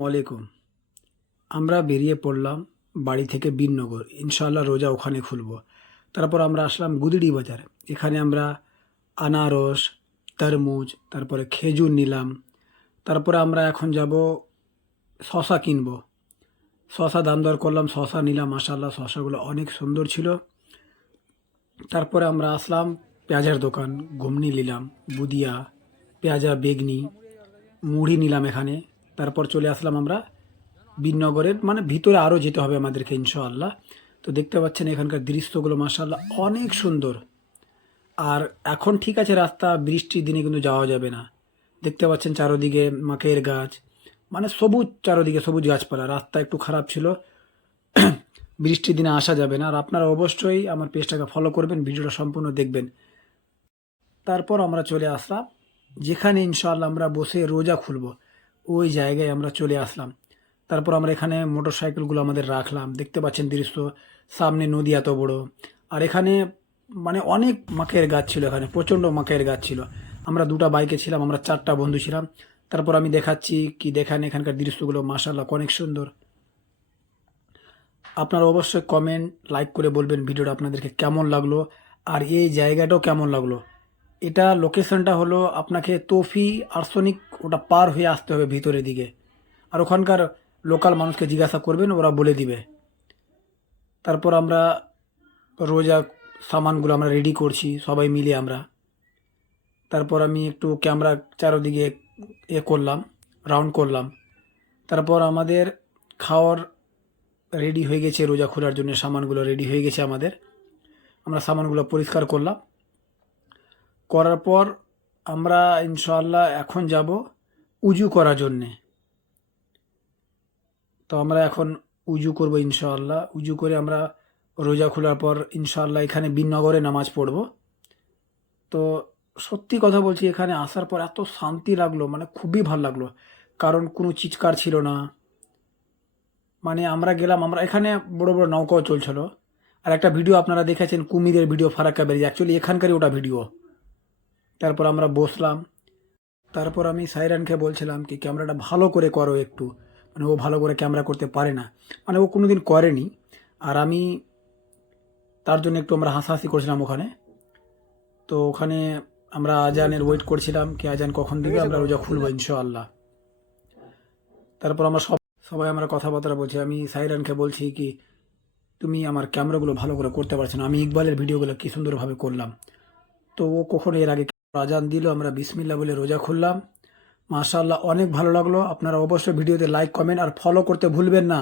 ওয়ালাইকুম। আমরা বেরিয়ে পড়লাম বাড়ি থেকে বিননগর, ইনশাআল্লাহ রোজা ওখানে খুলব। তারপর আমরা আসলাম গুদিড়ি বাজার। এখানে আমরা আনারস, তরমুজ, তারপরে খেজুর নিলাম। তারপরে আমরা এখন যাব শশা কিনবো। শশা দাম দর করলাম, শশা নিলাম, মাশাআল্লাহ শশাগুলো অনেক সুন্দর ছিল। তারপরে আমরা আসলাম পেঁয়াজের দোকান, ঘুমনি নিলাম, বুদিয়া, পেঁয়াজা, বেগনি, মুড়ি নিলাম এখানে। তারপর চলে আসলাম আমরা বিননগরের, মানে ভিতরে আরও যেতে হবে আমাদেরকে ইনশাআল্লাহ। তো দেখতে পাচ্ছেন এখানকার দৃশ্যগুলো মাশাআল্লাহ অনেক সুন্দর। আর এখন ঠিক আছে, রাস্তা বৃষ্টির দিনে কিন্তু যাওয়া যাবে না। দেখতে পাচ্ছেন চারোদিকে মাকের গাছ, মানে সবুজ, চারোদিকে সবুজ গাছপালা। রাস্তা একটু খারাপ ছিল, বৃষ্টির দিনে আসা যাবে না। আর আপনারা অবশ্যই আমার পেজটাকে ফলো করবেন, ভিডিওটা সম্পূর্ণ দেখবেন। তারপর আমরা চলে আসলাম যেখানে ইনশাআল্লাহ আমরা বসে রোজা খুলব, ওই জায়গায় আমরা চলে আসলাম। তারপর আমরা এখানে মোটর সাইকেলগুলো আমাদের রাখলাম। দেখতে পাচ্ছেন দৃশ্য, সামনে নদী এত বড়। আর এখানে মানে অনেক মাকের গাছ ছিল, এখানে প্রচণ্ড মাকের গাছ ছিল। আমরা দুটা বাইকে ছিলাম, আমরা চারটা বন্ধু ছিলাম। তারপর আমি দেখাচ্ছি কি দেখেন এখানকার দৃশ্যগুলো মাশাআল্লাহ অনেক সুন্দর। আপনারা অবশ্যই কমেন্ট লাইক করে বলবেন ভিডিওটা আপনাদেরকে কেমন লাগলো, আর এই জায়গাটাও কেমন লাগলো। এটা লোকেশনটা হলো আপনাকে তৌফি আর্সেনিক, ওটা পার হয়ে আসতে হবে ভিতরের দিকে। আর ওখানকার লোকাল মানুষকে জিজ্ঞাসা করবেন, ওরা বলে দিবে। তারপর আমরা রোজা সামানগুলো আমরা রেডি করছি সবাই মিলে আমরা। তারপর আমি একটু ক্যামেরা চারোদিকে করলাম, রাউন্ড করলাম। তারপর আমাদের খাওয়ার রেডি হয়ে গেছে, রোজা খোলার জন্য সামানগুলো রেডি হয়ে গেছে আমাদের। আমরা সামানগুলো পরিষ্কার করলাম, করার পর আমরা ইনশাআল্লাহ এখন যাব উজু করার জন্যে। তো আমরা এখন উজু করব ইনশাআল্লাহ। উজু করে আমরা রোজা খোলার পর ইনশাআল্লাহ এখানে বিননগরে নামাজ পড়ব। তো সত্যি কথা বলছি, এখানে আসার পর এত শান্তি লাগলো, মানে খুবই ভালো লাগলো। কারণ কোনো চিৎকার ছিল না। মানে আমরা গেলাম, আমরা এখানে বড় বড় নৌকাও চলছিল। আর একটা ভিডিও আপনারা দেখেছেন, কুমিরের ভিডিও, ফারাক্কা ব্যারেজ, অ্যাকচুয়ালি এখানকারই ওটা ভিডিও। তারপর আমরা বসলাম। তারপর আমি সাইরানকে বলছিলাম কি ক্যামেরাটা ভালো করে করো একটু, মানে ও ভালো করে ক্যামেরা করতে পারে না, মানে ও কোনোদিন করেনি। আর আমি তার জন্য একটু আমরা হাসাহাসি করছিলাম ওখানে। তো ওখানে আমরা আজানের ওয়েট করছিলাম কি আজান কখন দিবে, আমরা রোজা খুলবো ইনশাআল্লাহ। তারপর আমরা সবাই আমরা কথাবার্তা বলছি। আমি সাইরানকে বলছি কি তুমি আমার ক্যামেরাগুলো ভালো করে করতে পারছো না, আমি ইকবালের ভিডিওগুলো কি সুন্দরভাবে করলাম। তো ও কখনো এর আগে আজান দিল, আমরা বিসমিল্লাহ বলে রোজা খুললাম। মাশাআল্লাহ অনেক ভালো লাগলো। আপনারা অবশ্যই ভিডিওতে লাইক, কমেন্ট আর ফলো করতে ভুলবেন না।